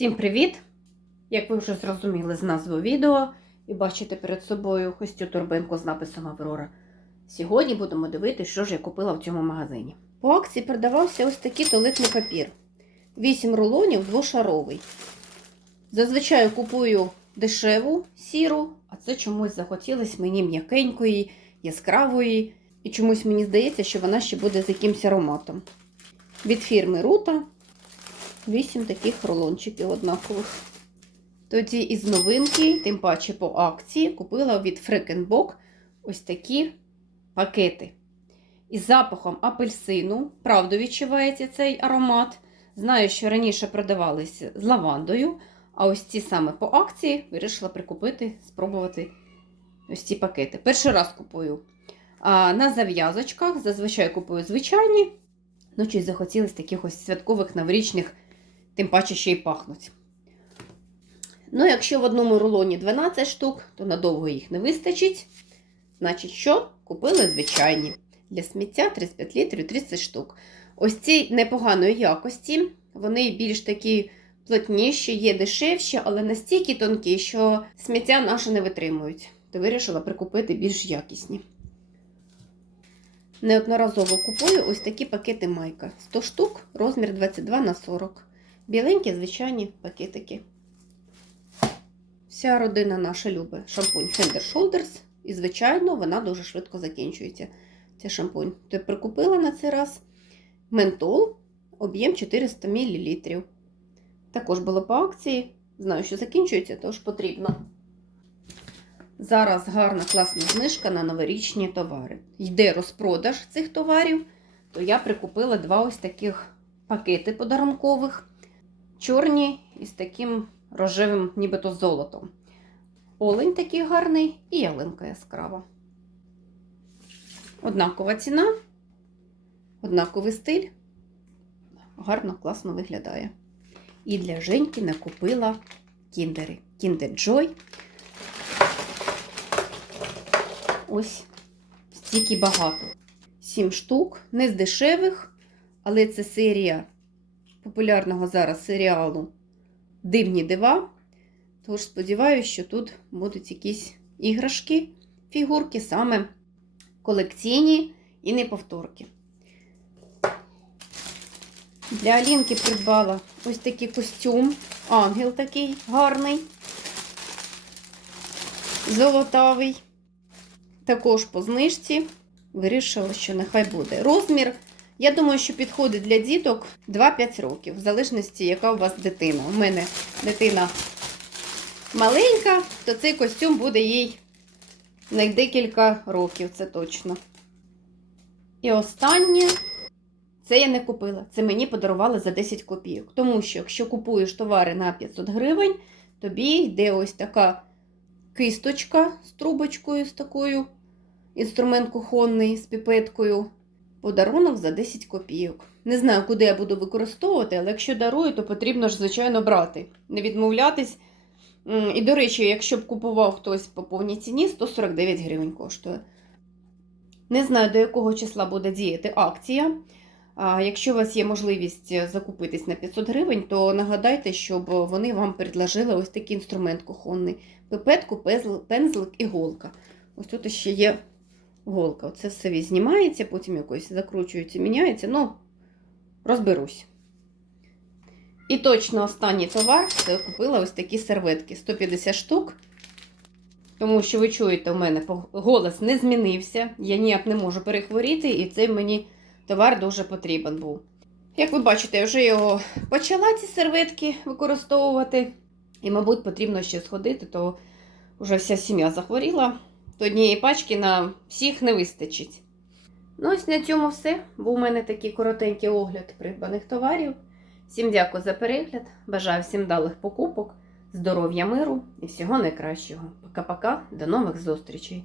Всім привіт! Як ви вже зрозуміли з назви відео і бачите перед собою ось цю торбинку з написом Аврора. Сьогодні будемо дивитися, що ж я купила в цьому магазині. По акції продавався ось такий туалетний папір. 8 рулонів двошаровий. Зазвичай купую дешеву сіру, а це чомусь захотілось мені м'якенької, яскравої. І чомусь мені здається, що вона ще буде з якимось ароматом. Від фірми Рута 8 таких рулончиків однакових. Тоді із новинки, тим паче по акції, купила від Фрекенбок ось такі пакети. Із запахом апельсину. Правда, відчувається цей аромат. Знаю, що раніше продавалися з лавандою, а ось ці саме по акції вирішила прикупити, спробувати ось ці пакети. Перший раз купую. А на зав'язочках зазвичай купую звичайні. Ну, чи захотілося таких ось святкових новорічних, тим паче ще й пахнуть. Ну, якщо в одному рулоні 12 штук, то надовго їх не вистачить. Значить, що? Купили звичайні. Для сміття 35 літрів 30 штук. Ось ці непоганої якості, вони більш такі плотніші, є дешевші, але настільки тонкі, що сміття наше не витримують. То вирішила прикупити більш якісні. Неодноразово купую ось такі пакети майка. 100 штук, розмір 22 на 40. Біленькі, звичайні пакетики. Вся родина наша любить шампунь Fender Shoulders. І, звичайно, вона дуже швидко закінчується. Ця шампунь. Я прикупила на цей раз ментол, об'єм 400 мл. Також було по акції. Знаю, що закінчується, тож потрібно. Зараз гарна класна знижка на новорічні товари. Йде розпродаж цих товарів, то я прикупила два ось таких пакети подарункових. Чорні із таким рожевим, нібито золотом. Олень такий гарний і ялинка яскрава. Однакова ціна, однаковий стиль. Гарно, класно виглядає. І для Женьки накупила кіндери. Кіндер Joy. Ось стільки багато. Сім штук, не з дешевих, але це серія популярного зараз серіалу Дивні дива. Тож сподіваюся, що тут будуть якісь іграшки, фігурки, саме колекційні і неповторки. Для Алінки придбала ось такий костюм, ангел такий гарний, золотавий. Також по знижці вирішила, що нехай буде. Розмір, я думаю, що підходить для діток 2-5 років, в залежності, яка у вас дитина. У мене дитина маленька, то цей костюм буде їй на декілька років, це точно. І останнє, це я не купила. Це мені подарували за 10 копійок. Тому що, якщо купуєш товари на 500 гривень, тобі йде ось така кисточка з трубочкою, з такою, інструмент кухонний з піпеткою. Подарунок за 10 копійок. Не знаю, куди я буду використовувати, але якщо дарую, то потрібно ж, звичайно, брати. Не відмовлятись. І, до речі, якщо б купував хтось по повній ціні, 149 гривень коштує. Не знаю, до якого числа буде діяти акція. Якщо у вас є можливість закупитись на 500 гривень, то нагадайте, щоб вони вам предложили ось такий інструмент кухонний. Пипетку, пензлик і голка. Ось тут ще є голка. Оце все знімається, потім якось закручується, міняється. Ну, розберусь. І точно останній товар це купила ось такі серветки 150 штук. Тому що ви чуєте, у мене голос не змінився. Я ніяк не можу перехворіти, і цей мені товар дуже потрібен був. Як ви бачите, я вже його почала ці серветки використовувати. І, мабуть, потрібно ще сходити, то вже вся сім'я захворіла. То однієї пачки на всіх не вистачить. Ну, ось на цьому все. Був у мене такий коротенький огляд придбаних товарів. Всім дякую за перегляд. Бажаю всім далих покупок, здоров'я, миру і всього найкращого. Пока-пока, до нових зустрічей!